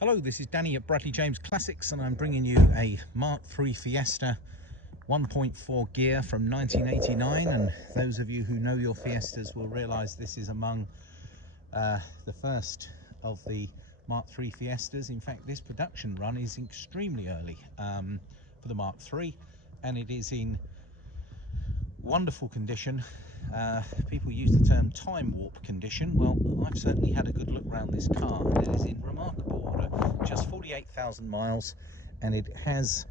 Hello, this is Danny at Bradley James Classics, and I'm bringing you a Mark III Fiesta 1.4 Ghia from 1989. And those of you who know your Fiestas will realise this is among the first of the Mark III Fiestas. In fact, this production run is extremely early for the Mark III, and it is in wonderful condition. People use the term time warp condition. Well, I've certainly had a good look around this car, and it is in remarkable order. Just 48,000 miles, and it has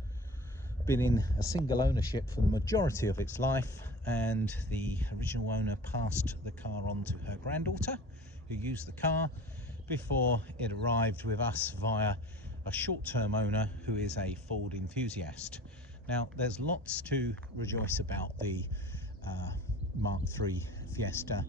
been in a single ownership for the majority of its life, and the original owner passed the car on to her granddaughter, who used the car before it arrived with us via a short-term owner who is a Ford enthusiast. Now, there's lots to rejoice about the Mark III Fiesta,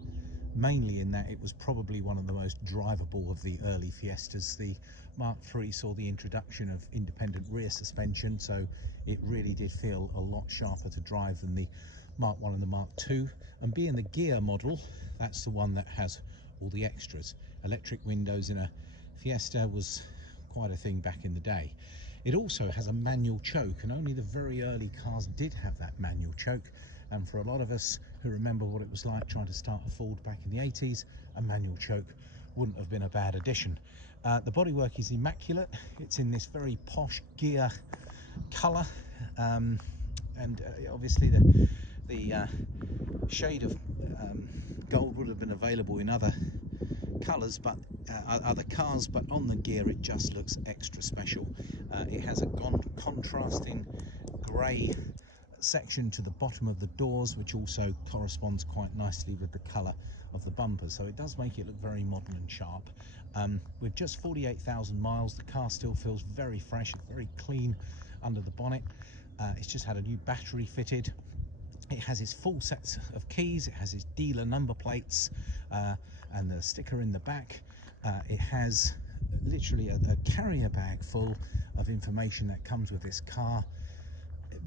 mainly in that it was probably one of the most drivable of the early Fiestas. The Mark III saw the introduction of independent rear suspension, so it really did feel a lot sharper to drive than the Mark I and the Mark II. And being the Ghia model, that's the one that has all the extras. Electric windows in a Fiesta was quite a thing back in the day. It also has a manual choke, and only the very early cars did have that manual choke. And for a lot of us who remember what it was like trying to start a Ford back in the 80s, a manual choke wouldn't have been a bad addition. The bodywork is immaculate. It's in this very posh Ghia colour, and obviously the shade of gold would have been available in other colours, but other cars, but on the Ghia it just looks extra special. It has a contrasting grey section to the bottom of the doors, which also corresponds quite nicely with the colour of the bumpers, so it does make it look very modern and sharp. With just 48,000 miles, the car still feels very fresh, very clean under the bonnet. It's just had a new battery fitted. It has its full sets of keys, it has its dealer number plates, and the sticker in the back. It has literally a carrier bag full of information that comes with this car.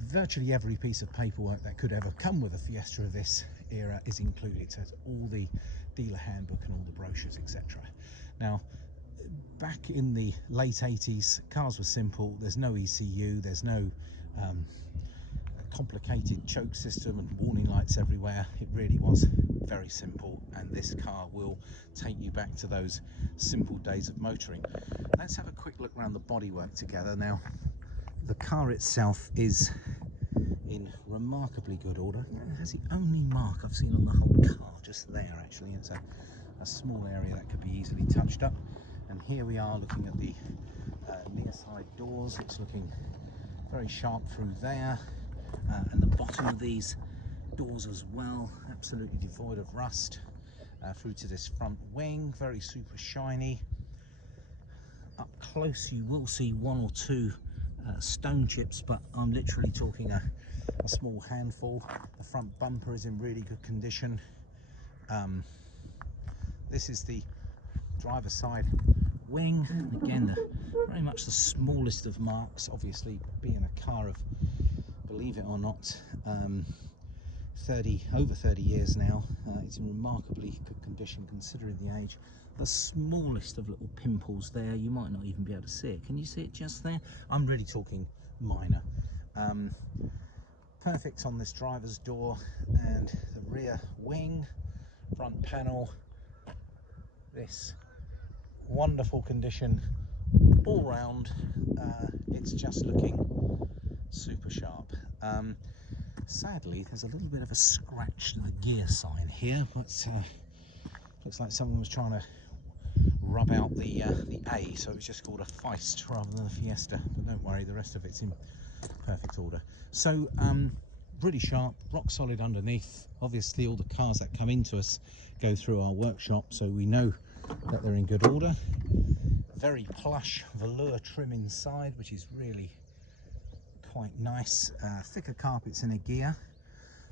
Virtually every piece of paperwork that could ever come with a Fiesta of this era is included, so it's all the dealer handbook and all the brochures, etc. Now, back in the late 80s, cars were simple. There's no ECU, there's no complicated choke system and warning lights everywhere. It really was very simple, and this car will take you back to those simple days of motoring. Let's have a quick look around the bodywork together. Now, the car itself is in remarkably good order. It has the only mark I've seen on the whole car just there, actually. It's a small area that could be easily touched up. And here we are looking at the near side doors. It's looking very sharp through there, and the bottom of these doors as well, absolutely devoid of rust, through to this front wing, very super shiny. Up close you will see one or two stone chips, but I'm literally talking a small handful. The front bumper is in really good condition. This is the driver's side wing. Again, very much the smallest of marks, obviously being a car of, believe it or not, over 30 years now. It's in remarkably good condition considering the age. The smallest of little pimples there, you might not even be able to see it. Can you see it just there? I'm really talking minor. Perfect on this driver's door, and the rear wing, front panel, this wonderful condition all round. It's just looking super sharp. Sadly, there's a little bit of a scratch to the Ghia sign here, but looks like someone was trying to rub out the A, so it was just called a Feist rather than a Fiesta. But don't worry, the rest of it's in perfect order. So really sharp, rock solid underneath. Obviously all the cars that come into us go through our workshop, so we know that they're in good order. Very plush velour trim inside, which is really quite nice. Thicker carpets in a Ghia.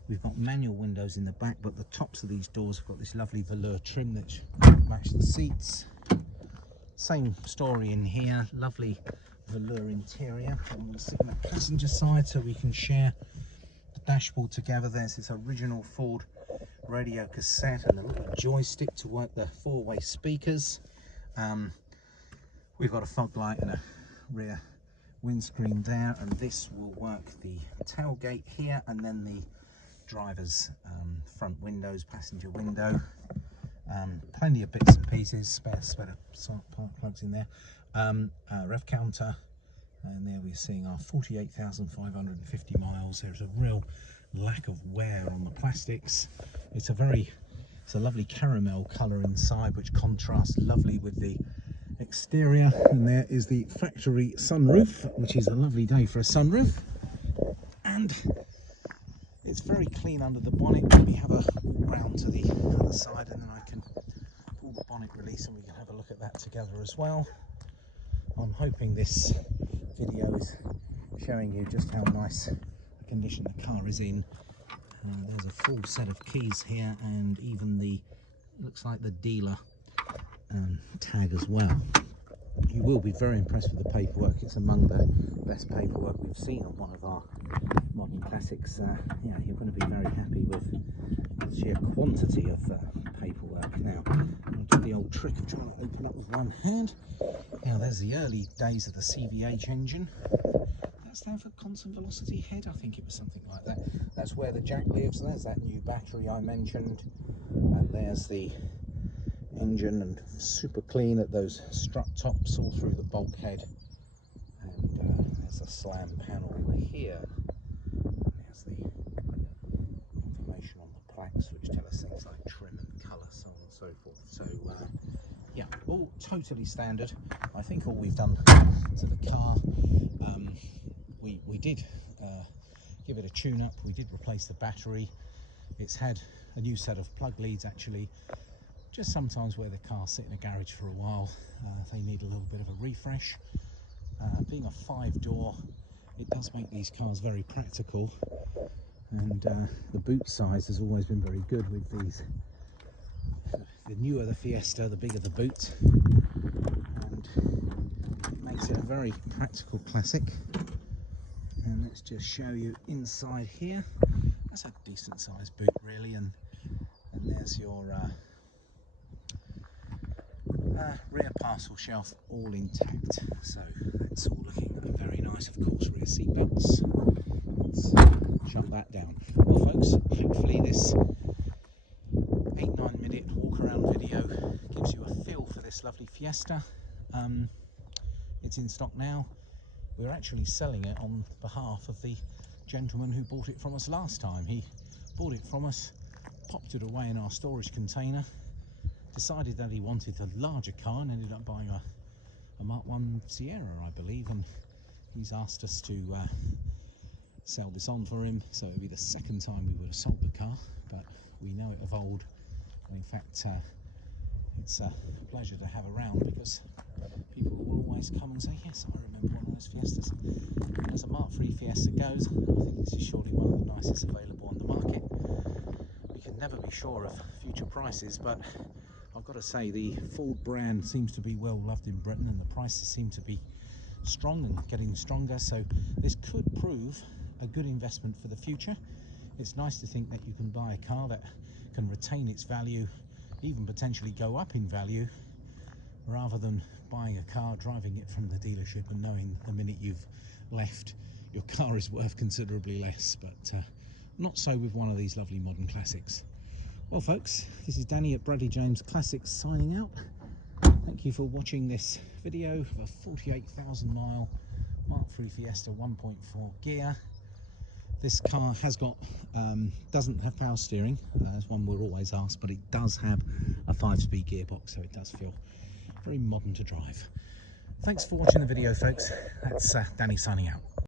We've got manual windows in the back, but the tops of these doors have got this lovely velour trim that match the seats. Same story in here, lovely velour interior. I'm going to sit on the passenger side so we can share the dashboard together. There's this original Ford radio cassette and a little joystick to work the four-way speakers. We've got a fog light and a rear windscreen there, and this will work the tailgate here, and then the driver's front windows, passenger window. Plenty of bits and pieces, spare spark plugs in there, rev counter, and there we're seeing our 48,550 miles. There's a real lack of wear on the plastics. It's a lovely caramel colour inside, which contrasts lovely with the exterior. And there is the factory sunroof, which is a lovely day for a sunroof. And it's very clean under the bonnet. Let me have a walk round to the other side, and then I can pull the bonnet release and we can have a look at that together as well. I'm hoping this video is showing you just how nice a condition the car is in. There's a full set of keys here, and even looks like the dealer tag as well. You will be very impressed with the paperwork. It's among the best paperwork we've seen on one of our modern classics. Yeah, you're going to be very happy with the sheer quantity of paperwork. Now, I'll do the old trick of trying to open up with one hand. Now, there's the early days of the CVH engine. That stand for constant velocity head? I think it was something like that. That's where the jack lives. There's that new battery I mentioned, and there's the engine, and super clean at those strut tops all through the bulkhead. And there's a slam panel here. There's the information on the plaques, which tell us things like trim and colour, so on and so forth. So yeah, all totally standard. I think all we've done to the car, we did give it a tune-up. We did replace the battery. It's had a new set of plug leads actually. Just sometimes where the cars sit in a garage for a while, they need a little bit of a refresh. Being a 5-door, it does make these cars very practical, and the boot size has always been very good with these. The newer the Fiesta, the bigger the boot, and it makes it a very practical classic. And let's just show you inside here. That's a decent sized boot really, and there's your rear parcel shelf all intact, so that's all looking very nice. Of course, rear seat belts. Let's shut that down. Well folks, hopefully this 8-9 minute walk around video gives you a feel for this lovely Fiesta. It's in stock now. We're actually selling it on behalf of the gentleman who bought it from us last time. He bought it from us, popped it away in our storage container, decided that he wanted a larger car, and ended up buying a Mark 1 Sierra, I believe, and he's asked us to sell this on for him. So it'll be the second time we would have sold the car, but we know it of old, and in fact it's a pleasure to have around, because people will always come and say, yes, I remember one of those Fiestas. And as a Mark 3 Fiesta goes, I think this is surely one of the nicest available on the market. We can never be sure of future prices, but I've got to say the Ford brand seems to be well loved in Britain, and the prices seem to be strong and getting stronger, so this could prove a good investment for the future. It's nice to think that you can buy a car that can retain its value, even potentially go up in value, rather than buying a car, driving it from the dealership and knowing the minute you've left your car is worth considerably less. But not so with one of these lovely modern classics. Well folks, this is Danny at Bradley James Classics signing out. Thank you for watching this video of a 48,000 mile Mark 3 Fiesta 1.4 Ghia. This car has got, doesn't have power steering, as one will always ask, but it does have a 5-speed gearbox, so it does feel very modern to drive. Thanks for watching the video folks. That's Danny signing out.